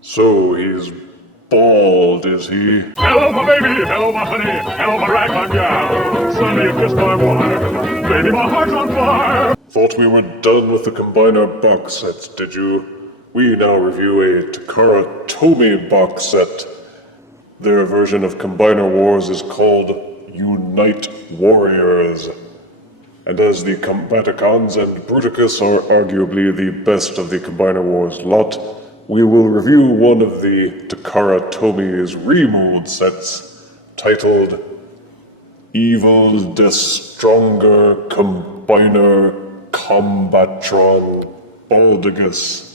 So he's bald, is he? Hello, my baby! Hello, my honey! Hello, my ragtime gal! Suddenly you kissed my wife! Baby, my heart's on fire! Thought we were done with the Combiner box sets, did you? We now review a Takara Tomy box set. Their version of Combiner Wars is called Unite Warriors. And as the Combaticons and Bruticus are arguably the best of the Combiner Wars lot, we will review one of the Takara Tomy's remold sets, titled Evil the Stronger Combiner Combatron Baldigus.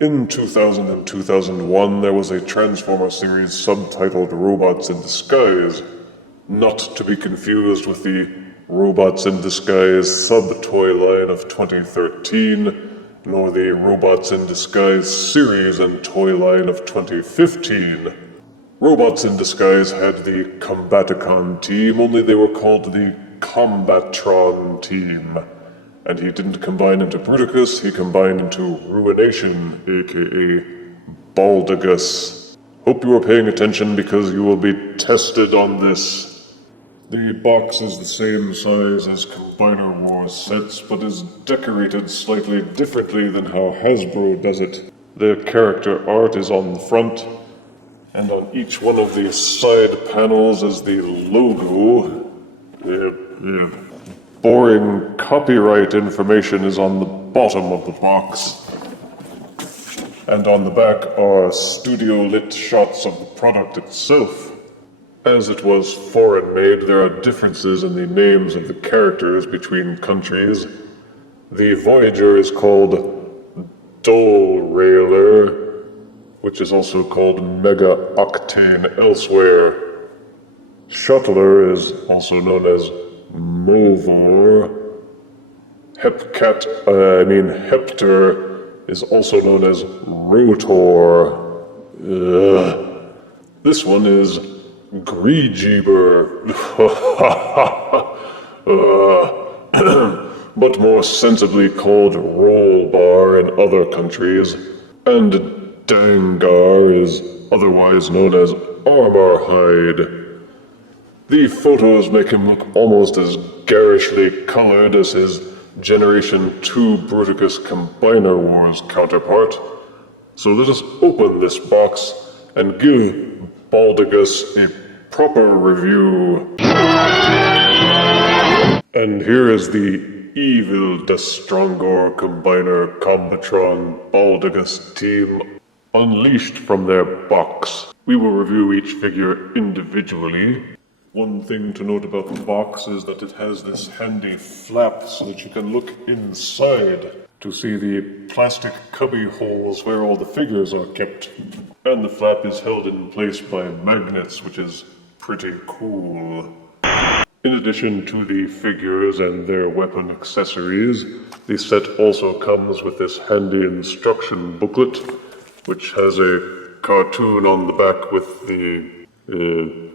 In 2000 and 2001, there was a Transformer series subtitled Robots in Disguise, not to be confused with the Robots in Disguise sub-toy line of 2013, nor the Robots in Disguise series and toy line of 2015. Robots in Disguise had the Combaticon team, only they were called the Combatron team. And he didn't combine into Bruticus, he combined into Ruination, aka Baldigus. Hope you are paying attention because you will be tested on this. The box is the same size as Combiner Wars sets, but is decorated slightly differently than how Hasbro does it. The character art is on the front, and on each one of the side panels is the logo. Boring copyright information is on the bottom of the box. And on the back are studio-lit shots of the product itself. As it was foreign-made, there are differences in the names of the characters between countries. The Voyager is called Dolrailer, which is also called Mega Octane elsewhere. Shuttler is also known as Movor. Heptor is also known as Rotor. This one is Grejeber. But more sensibly called Rollbar in other countries. And Dangar is otherwise known as Armorhide. The photos make him look almost as garishly colored as his Generation 2 Bruticus Combiner Wars counterpart. So let us open this box and give Baldigus a proper review. And here is the Evil the Stronger Combiner Combatron Baldigus team unleashed from their box. We will review each figure individually. One thing to note about the box is that it has this handy flap so that you can look inside to see the plastic cubby holes where all the figures are kept. And the flap is held in place by magnets, which is pretty cool. In addition to the figures and their weapon accessories, the set also comes with this handy instruction booklet, which has a cartoon on the back with the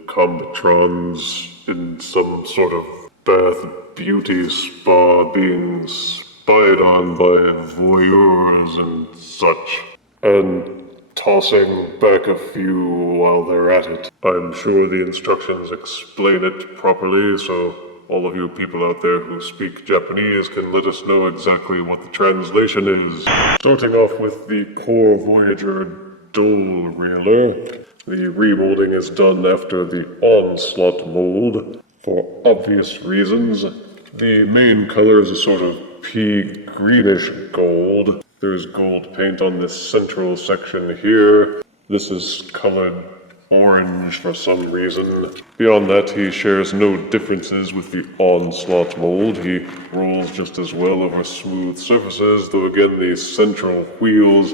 Combatrons in some sort of bath beauty spa being spied on by voyeurs and such, and tossing back a few while they're at it. I'm sure the instructions explain it properly, so all of you people out there who speak Japanese can let us know exactly what the translation is. Starting off with the core Voyager Dolrailer. The remolding is done after the Onslaught mold, for obvious reasons. The main color is a sort of pea greenish gold. There's gold paint on this central section here. This is colored orange for some reason. Beyond that, he shares no differences with the Onslaught mold. He rolls just as well over smooth surfaces, though again the central wheels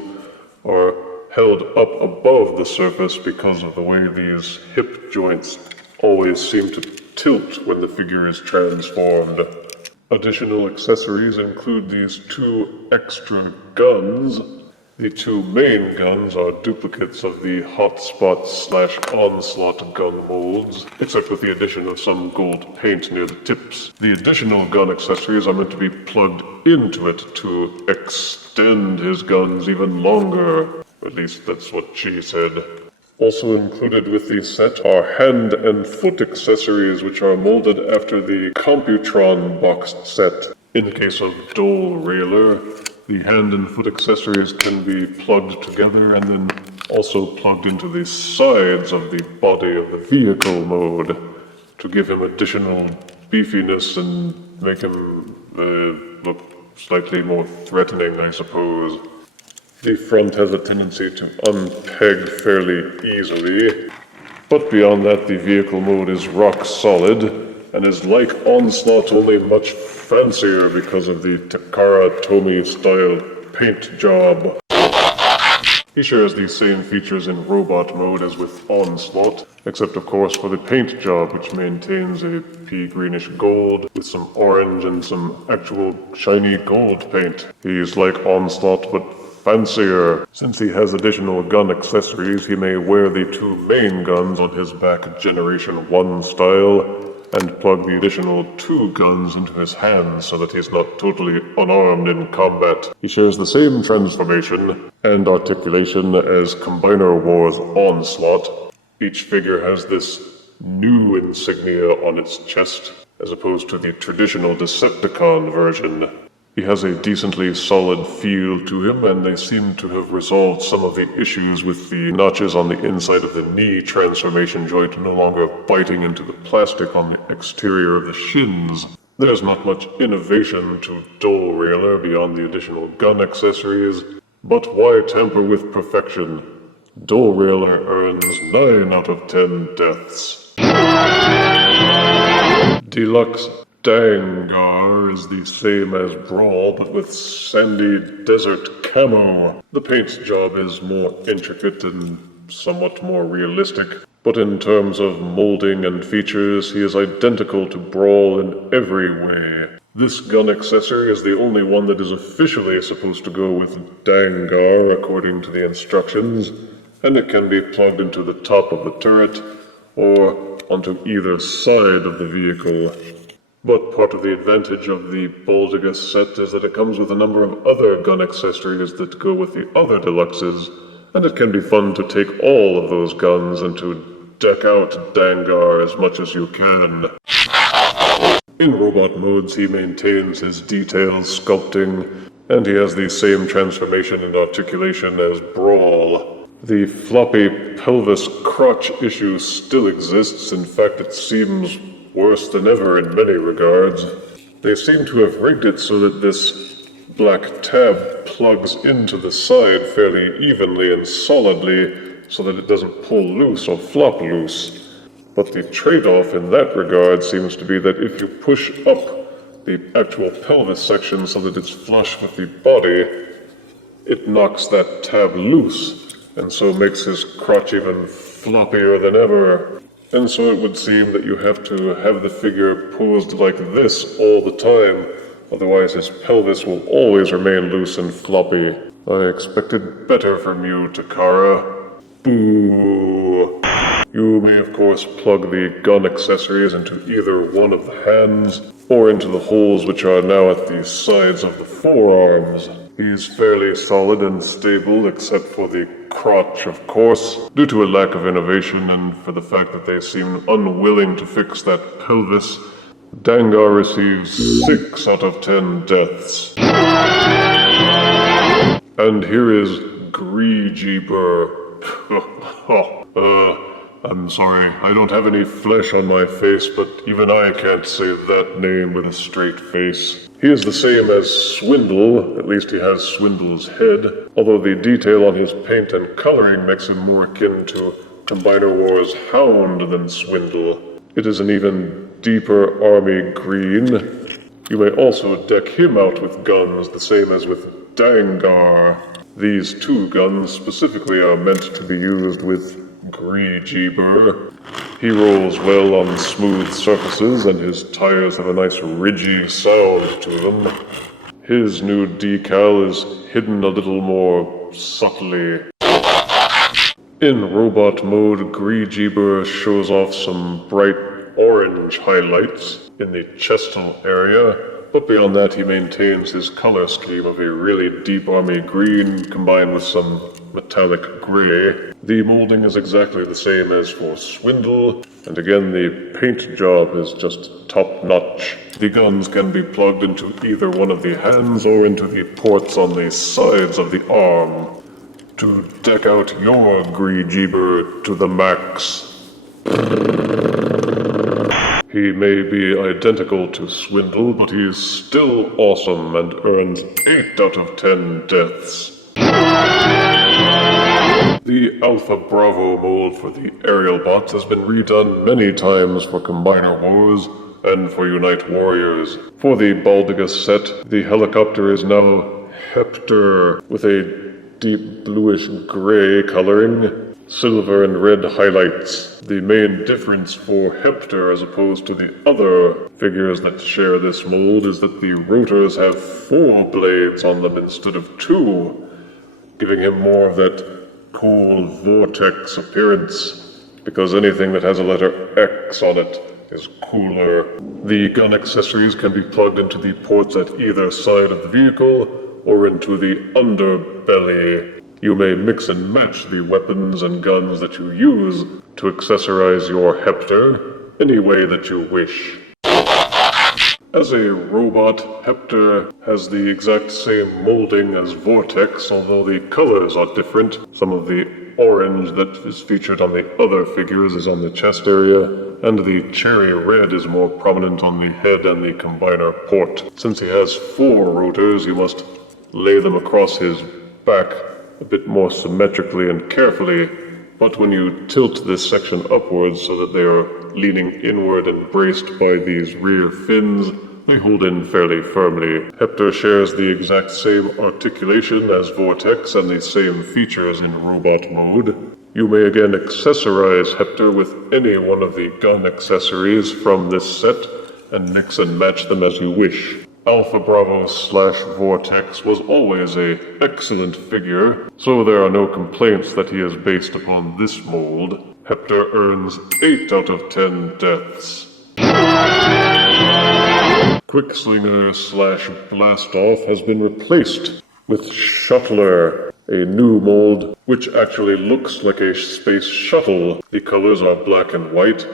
are held up above the surface because of the way these hip joints always seem to tilt when the figure is transformed. Additional accessories include these two extra guns. The two main guns are duplicates of the Hotspot/Onslaught gun molds, except with the addition of some gold paint near the tips. The additional gun accessories are meant to be plugged into it to extend his guns even longer. At least that's what she said. Also included with the set are hand and foot accessories which are molded after the Computron boxed set. In the case of Dolrailer, the hand and foot accessories can be plugged together and then also plugged into the sides of the body of the vehicle mode to give him additional beefiness and make him look slightly more threatening, I suppose. The front has a tendency to unpeg fairly easily, but beyond that the vehicle mode is rock solid and is like Onslaught, only much fancier because of the Takara Tomy style paint job. He shares the same features in robot mode as with Onslaught, except of course for the paint job, which maintains a pea greenish gold with some orange and some actual shiny gold paint. He's like Onslaught but fancier. Since he has additional gun accessories, he may wear the two main guns on his back Generation 1 style, and plug the additional 2 guns into his hands so that he's not totally unarmed in combat. He shares the same transformation and articulation as Combiner Wars Onslaught. Each figure has this new insignia on its chest, as opposed to the traditional Decepticon version. He has a decently solid feel to him, and they seem to have resolved some of the issues with the notches on the inside of the knee transformation joint no longer biting into the plastic on the exterior of the shins. There's not much innovation to Dolrailer beyond the additional gun accessories, but why tamper with perfection? Dolrailer earns 9 out of 10 deaths. Deluxe Dangar is the same as Brawl, but with sandy desert camo. The paint job is more intricate and somewhat more realistic, but in terms of molding and features, he is identical to Brawl in every way. This gun accessory is the only one that is officially supposed to go with Dangar according to the instructions, and it can be plugged into the top of the turret or onto either side of the vehicle. But part of the advantage of the Baldigus set is that it comes with a number of other gun accessories that go with the other deluxes, and it can be fun to take all of those guns and to deck out Dangar as much as you can. In robot modes, he maintains his detailed sculpting, and he has the same transformation and articulation as Brawl. The floppy pelvis crotch issue still exists. In fact, it seems worse than ever in many regards. They seem to have rigged it so that this black tab plugs into the side fairly evenly and solidly so that it doesn't pull loose or flop loose. But the trade-off in that regard seems to be that if you push up the actual pelvis section so that it's flush with the body, it knocks that tab loose, and so makes his crotch even floppier than ever. And so it would seem that you have to have the figure posed like this all the time, otherwise his pelvis will always remain loose and floppy. I expected better from you, Takara. Boo. You may of course plug the gun accessories into either one of the hands, or into the holes which are now at the sides of the forearms. He's fairly solid and stable, except for the crotch, of course, due to a lack of innovation and for the fact that they seem unwilling to fix that pelvis. Dangar receives 6 out of 10 deaths. And here is Grejeber. I'm sorry, I don't have any flesh on my face, but even I can't say that name with a straight face. He is the same as Swindle, at least he has Swindle's head, although the detail on his paint and coloring makes him more akin to Combiner Wars Hound than Swindle. It is an even deeper army green. You may also deck him out with guns, the same as with Dangar. These 2 guns specifically are meant to be used with Grejeber. He rolls well on smooth surfaces, and his tires have a nice ridgy sound to them. His new decal is hidden a little more subtly. In robot mode, Grejeber shows off some bright orange highlights in the chestal area, but beyond that he maintains his color scheme of a really deep army green combined with some metallic gray. The molding is exactly the same as for Swindle, and again the paint job is just top-notch. The guns can be plugged into either one of the hands or into the ports on the sides of the arm to deck out your Grejeber to the max. He may be identical to Swindle, but he's still awesome and earns 8 out of 10 deaths. The Alpha Bravo mold for the aerial bots has been redone many times for Combiner Wars and for Unite Warriors. For the Baldigus set, the helicopter is now Hepor with a deep bluish gray coloring, silver and red highlights. The main difference for Hepor as opposed to the other figures that share this mold is that the rotors have 4 blades on them instead of 2, giving him more of that cool vortex appearance, because anything that has a letter X on it is cooler. The gun accessories can be plugged into the ports at either side of the vehicle or into the underbelly. You may mix and match the weapons and guns that you use to accessorize your Hepor any way that you wish. As a robot, Hepor has the exact same molding as Vortex, although the colors are different. Some of the orange that is featured on the other figures is on the chest area, and the cherry red is more prominent on the head and the combiner port. Since he has 4 rotors, you must lay them across his back a bit more symmetrically and carefully, but when you tilt this section upwards so that they are leaning inward and braced by these rear fins, they hold in fairly firmly. Hepor shares the exact same articulation as Vortex and the same features in robot mode. You may again accessorize Hepor with any one of the gun accessories from this set and mix and match them as you wish. Alpha Bravo / Vortex was always an excellent figure, so there are no complaints that he is based upon this mold. Hepor earns 8 out of 10 deaths. Quickslinger / Blastoff has been replaced with Shuttler, a new mold which actually looks like a space shuttle. The colors are black and white,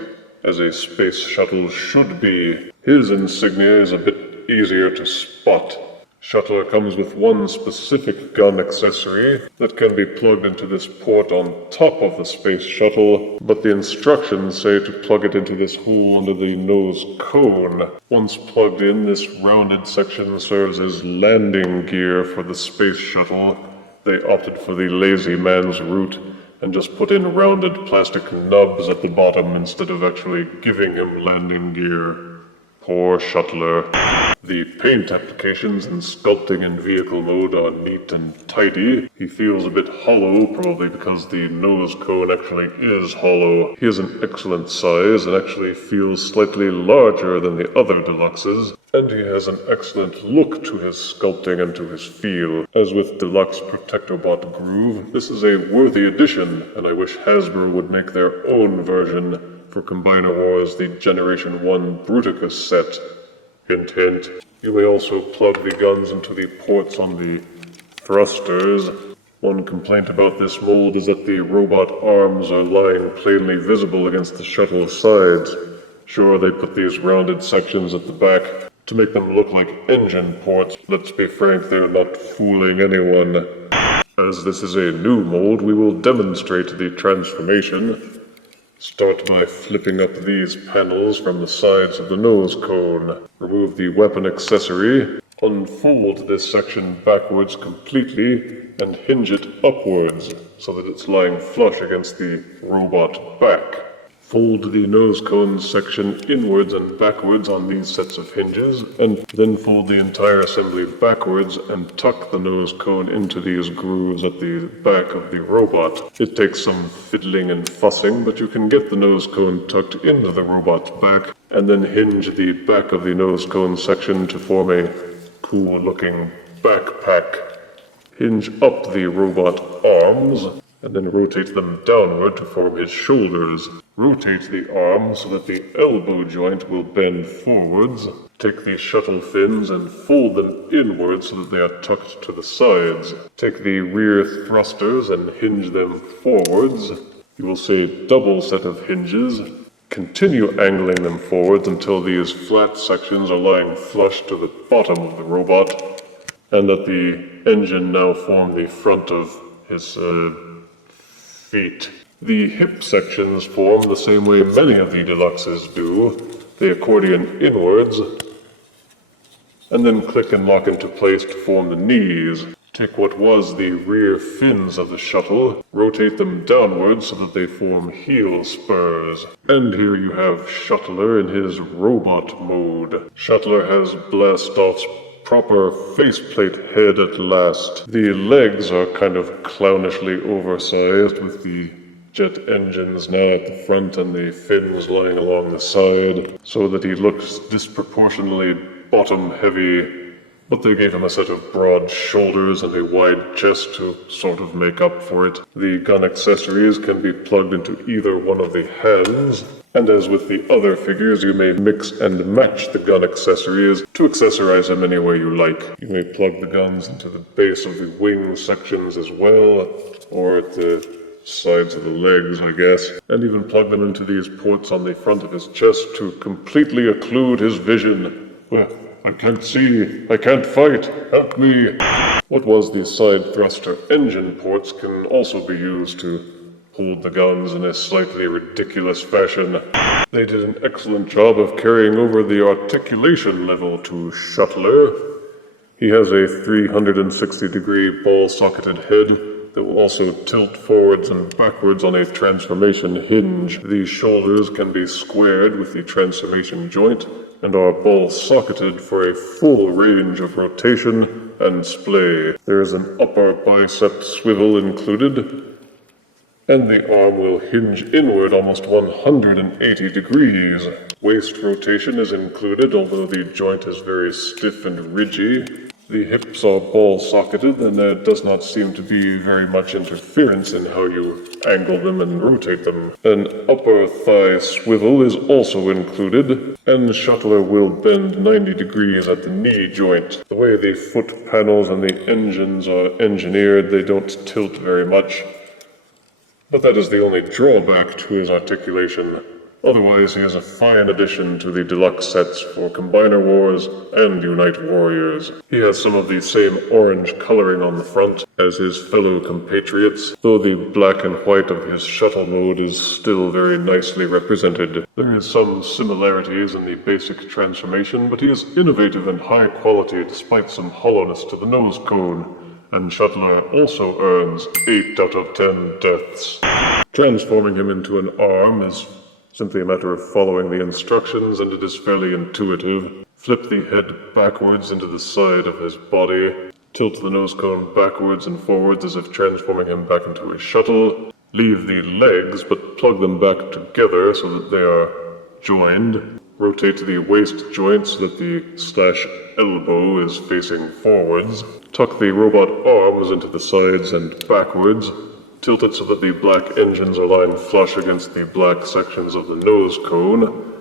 as a space shuttle should be. His insignia is a bit easier to spot. Shuttler comes with one specific gun accessory that can be plugged into this port on top of the space shuttle, but the instructions say to plug it into this hole under the nose cone. Once plugged in, this rounded section serves as landing gear for the space shuttle. They opted for the lazy man's route and just put in rounded plastic nubs at the bottom instead of actually giving him landing gear. Poor Shuttler. The paint applications and sculpting in vehicle mode are neat and tidy. He feels a bit hollow, probably because the nose cone actually is hollow. He is an excellent size and actually feels slightly larger than the other deluxes, and he has an excellent look to his sculpting and to his feel. As with Deluxe Protectobot Groove, this is a worthy addition, and I wish Hasbro would make their own version for Combiner Wars, the Generation 1 Bruticus set. Hint, hint. You may also plug the guns into the ports on the thrusters. One complaint about this mold is that the robot arms are lying plainly visible against the shuttle sides. Sure, they put these rounded sections at the back to make them look like engine ports. Let's be frank, they're not fooling anyone. As this is a new mold, we will demonstrate the transformation. Start by flipping up these panels from the sides of the nose cone. Remove the weapon accessory. Unfold this section backwards completely and hinge it upwards so that it's lying flush against the robot back. Fold the nose cone section inwards and backwards on these sets of hinges, and then fold the entire assembly backwards and tuck the nose cone into these grooves at the back of the robot. It takes some fiddling and fussing, but you can get the nose cone tucked into the robot's back, and then hinge the back of the nose cone section to form a cool-looking backpack. Hinge up the robot arms, and then rotate them downward to form his shoulders. Rotate the arm so that the elbow joint will bend forwards. Take the shuttle fins and fold them inwards so that they are tucked to the sides. Take the rear thrusters and hinge them forwards. You will see a double set of hinges. Continue angling them forwards until these flat sections are lying flush to the bottom of the robot, and that the engine now form the front of his feet. The hip sections form the same way many of the deluxes do. They accordion inwards, and then click and lock into place to form the knees. Take what was the rear fins of the shuttle, rotate them downwards so that they form heel spurs. And here you have Shuttler in his robot mode. Shuttler has Blastoff's proper faceplate head at last. The legs are kind of clownishly oversized with the jet engines now at the front and the fins lying along the side, so that he looks disproportionately bottom-heavy, but they gave him a set of broad shoulders and a wide chest to sort of make up for it. The gun accessories can be plugged into either one of the hands, and as with the other figures, you may mix and match the gun accessories to accessorize them any way you like. You may plug the guns into the base of the wing sections as well, or at the sides of the legs, I guess, and even plug them into these ports on the front of his chest to completely occlude his vision. Well, I can't see, I can't fight, help me. What was the side thruster engine ports can also be used to hold the guns in a slightly ridiculous fashion. They did an excellent job of carrying over the articulation level to Shuttler. He has a 360-degree ball-socketed head that will also tilt forwards and backwards on a transformation hinge. These shoulders can be squared with the transformation joint and are ball-socketed for a full range of rotation and splay. There is an upper bicep swivel included, and the arm will hinge inward almost 180 degrees. Waist rotation is included, although the joint is very stiff and ridgy. The hips are ball-socketed, and there does not seem to be very much interference in how you angle them and rotate them. An upper thigh swivel is also included, and the Shuttler will bend 90 degrees at the knee joint. The way the foot panels and the engines are engineered, they don't tilt very much, but that is the only drawback to his articulation. Otherwise, he is a fine addition to the deluxe sets for Combiner Wars and Unite Warriors. He has some of the same orange coloring on the front as his fellow compatriots, though the black and white of his shuttle mode is still very nicely represented. There is some similarities in the basic transformation, but he is innovative and high quality despite some hollowness to the nose cone, and Shuttler also earns 8 out of 10 deaths. Transforming him into an arm is simply a matter of following the instructions, and it is fairly intuitive. Flip the head backwards into the side of his body. Tilt the nose cone backwards and forwards as if transforming him back into a shuttle. Leave the legs, but plug them back together so that they are joined. Rotate the waist joint so that the / elbow is facing forwards. Tuck the robot arms into the sides and backwards. Tilt it so that the black engines are lying flush against the black sections of the nose cone.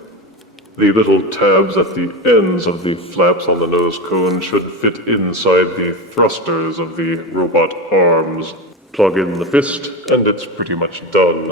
The little tabs at the ends of the flaps on the nose cone should fit inside the thrusters of the robot arms. Plug in the fist, and it's pretty much done.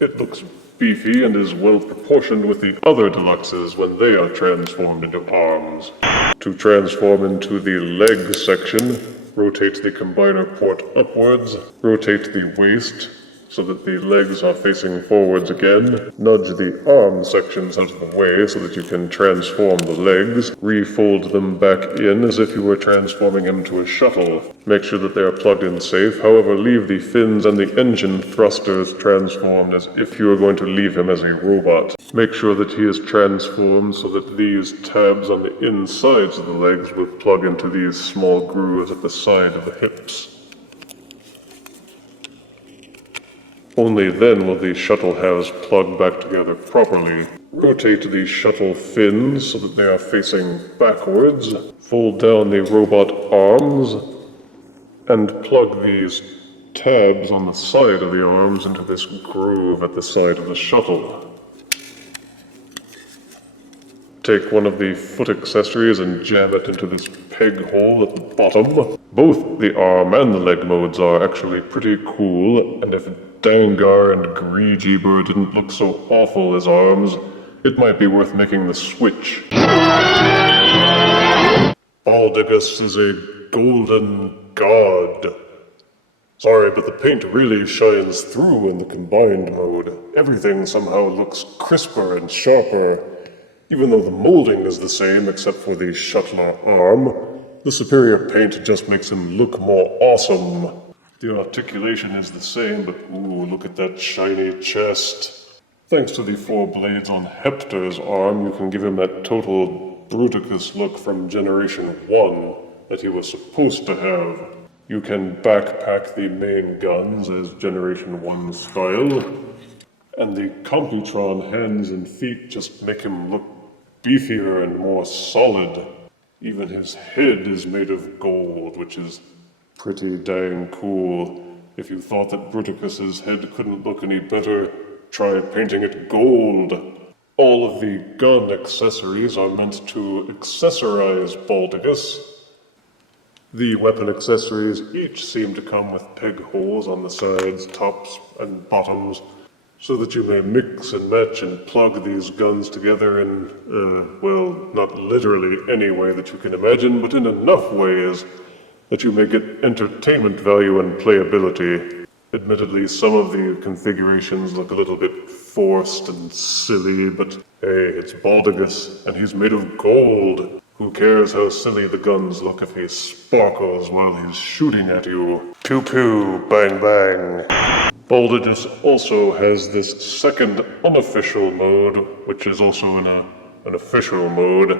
It looks beefy and is well proportioned with the other deluxes when they are transformed into arms. To transform into the leg section, rotate the combiner port upwards, rotate the waist so that the legs are facing forwards again, nudge the arm sections out of the way so that you can transform the legs, refold them back in as if you were transforming him to a shuttle. Make sure that they are plugged in safe, however leave the fins and the engine thrusters transformed as if you were going to leave him as a robot. Make sure that he is transformed so that these tabs on the insides of the legs will plug into these small grooves at the side of the hips. Only then will the shuttle halves plug back together properly. Rotate the shuttle fins so that they are facing backwards. Fold down the robot arms and plug these tabs on the side of the arms into this groove at the side of the shuttle. Take one of the foot accessories and jam it into this peg hole at the bottom. Both the arm and the leg modes are actually pretty cool, and if Dangar and Grejeber didn't look so awful as arms, it might be worth making the switch. Baldigus is a golden god. Sorry, but the paint really shines through in the combined mode. Everything somehow looks crisper and sharper. Even though the molding is the same except for the Shuttler arm, the superior paint just makes him look more awesome. The articulation is the same, but ooh, look at that shiny chest. Thanks to the 4 blades on Heptor's arm, you can give him that total Bruticus look from Generation 1 that he was supposed to have. You can backpack the main guns as Generation 1 style, and the Computron hands and feet just make him look beefier and more solid. Even his head is made of gold, which is pretty dang cool. If you thought that Bruticus's head couldn't look any better, try painting it gold. All of the gun accessories are meant to accessorize Baldigus. The weapon accessories each seem to come with peg holes on the sides, tops, and bottoms, so that you may mix and match and plug these guns together in, well, not literally any way that you can imagine, but in enough ways that you may get entertainment value and playability. Admittedly, some of the configurations look a little bit forced and silly, but hey, it's Baldigus, and he's made of gold. Who cares how silly the guns look if he sparkles while he's shooting at you? Pew pew, bang bang. Baldigus also has this second unofficial mode, which is also in an official mode.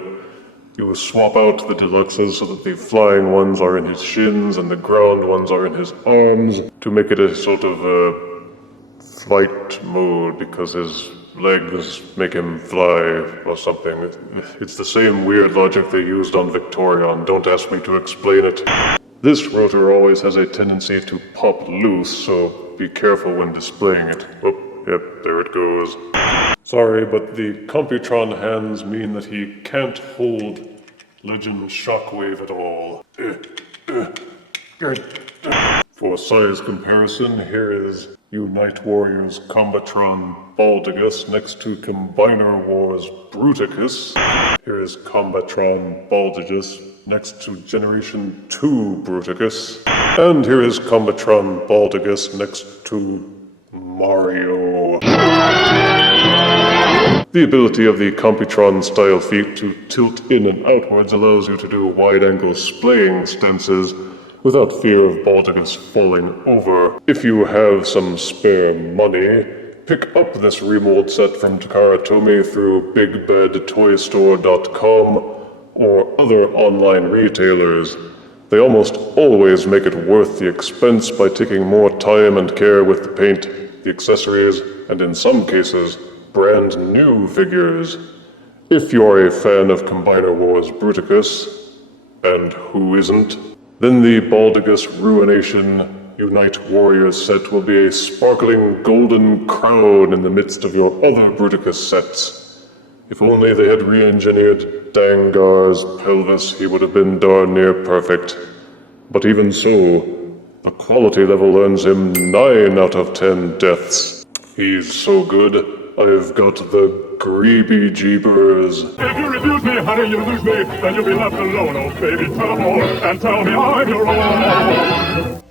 You swap out the deluxes so that the flying ones are in his shins and the ground ones are in his arms to make it a sort of a flight mode because his legs make him fly or something. It's the same weird logic they used on Victorion. Don't ask me to explain it. This rotor always has a tendency to pop loose, so be careful when displaying it. Oh, yep, there it goes. Sorry, but the Computron hands mean that he can't hold Legend Shockwave at all. For size comparison, here is Unite Warriors Combatron Baldigus next to Combiner Wars Bruticus. Here is Combatron Baldigus next to Generation 2 Bruticus. And here is Combatron Baldigus next to Mario. The ability of the Computron-style feet to tilt in and outwards allows you to do wide-angle splaying stances without fear of Baldigus falling over. If you have some spare money, pick up this remold set from Takara Tomy through BigBadToyStore.com or other online retailers. They almost always make it worth the expense by taking more time and care with the paint, the accessories, and in some cases, brand new figures. If you're a fan of Combiner Wars Bruticus, and who isn't, then the Baldigus Ruination Unite Warriors set will be a sparkling golden crown in the midst of your other Bruticus sets. If only they had re-engineered Dangar's pelvis, he would have been darn near perfect. But even so, the quality level earns him 9 out of 10 deaths. He's so good, I've got the Greeby Jeebers. If you refuse me, honey, you lose me. Then you'll be left alone, oh baby. Tell 'em all, and tell me I'm your own.